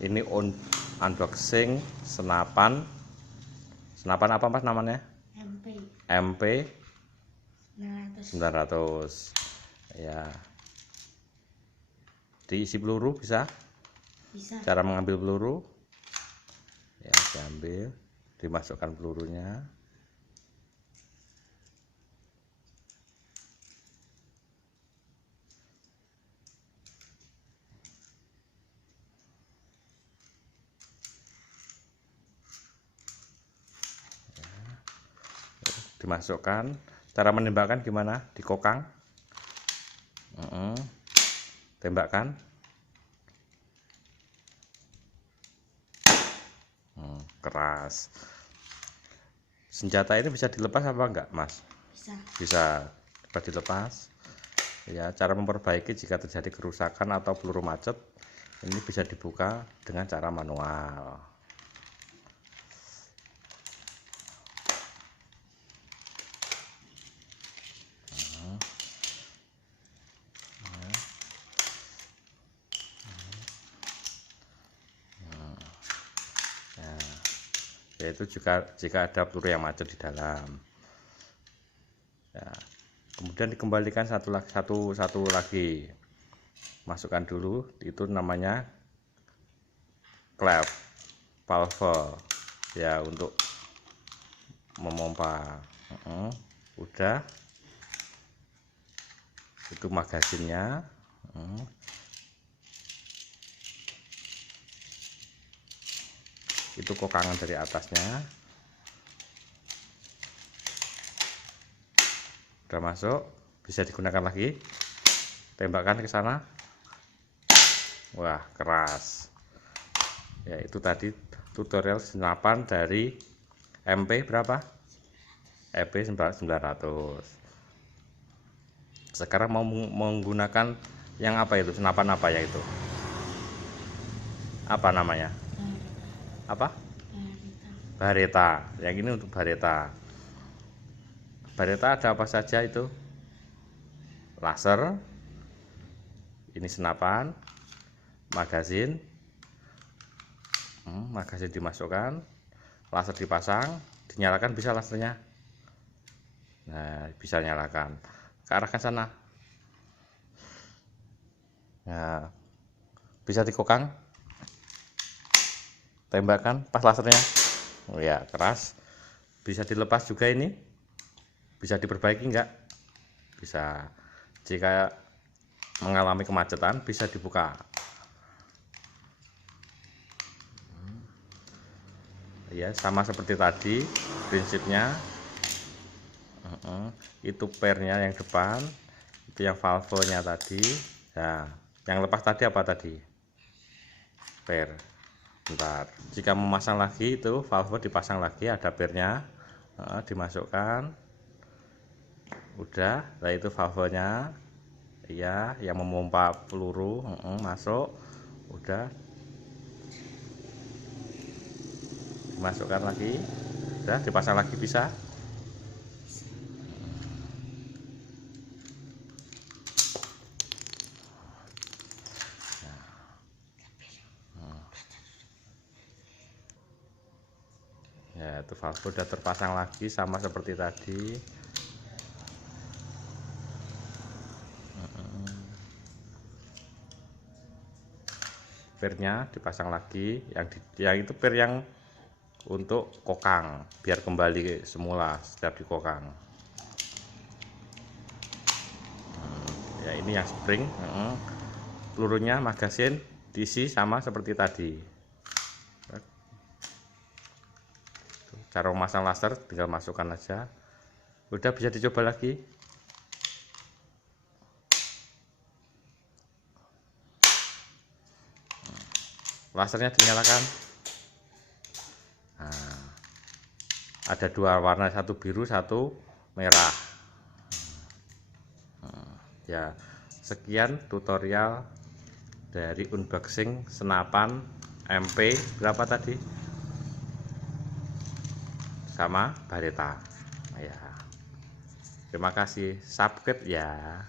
Ini unboxing senapan apa mas namanya? MP 900 ya. Diisi peluru bisa? Cara mengambil peluru ya, diambil, dimasukkan pelurunya. Dimasukkan. Cara menembakkan gimana? Dikokang, tembakkan, keras. Senjata ini bisa dilepas apa enggak mas? Bisa dilepas ya. Cara memperbaiki jika terjadi kerusakan atau peluru macet, ini bisa dibuka dengan cara manual. Yaitu jika ada peluru yang macet di dalam ya. Kemudian dikembalikan satu lagi, masukkan dulu, itu namanya klep valve ya, untuk memompa. Udah, itu magazinnya. Itu kokangan dari atasnya udah masuk, bisa digunakan lagi. Tembakkan ke sana. Wah, keras ya. Itu tadi tutorial senapan dari MP berapa? MP 900. Sekarang mau menggunakan yang apa itu? Senapan apa ya itu? Apa namanya? Apa? Bareta. Yang ini untuk bareta. Bareta ada apa saja itu? Laser, ini senapan, magazin, magazin dimasukkan, laser dipasang, dinyalakan bisa lasernya. Nah, bisa nyalakan, ke arahkan sana. Nah, bisa dikokang, tembakan pas lasernya. Oh ya, keras. Bisa dilepas juga ini. Bisa diperbaiki enggak? Bisa. Jika mengalami kemacetan bisa dibuka. Ya, sama seperti tadi prinsipnya. Itu pernya yang depan, itu yang valvenya tadi. Nah, yang lepas tadi apa tadi? Per. Bentar. Jika memasang lagi, itu valve dipasang lagi, ada pernya, dimasukkan. Udah, nah itu valvenya ya, yang memompa peluru, masuk. Udah, dimasukkan lagi. Udah, dipasang lagi bisa. Ya, itu valve udah terpasang lagi sama seperti tadi. Pernya dipasang lagi, yang itu per yang untuk kokang, biar kembali semula setiap dikokang. Ya, ini yang spring. Pelurunya magazin diisi sama seperti tadi. Cara memasang laser tinggal masukkan aja. Udah, bisa dicoba lagi. Lasernya dinyalakan. Nah, ada dua warna, satu biru, satu merah. Ya, sekian tutorial dari unboxing senapan MP berapa tadi? Sama bareta. Ya. Terima kasih, subscribe ya.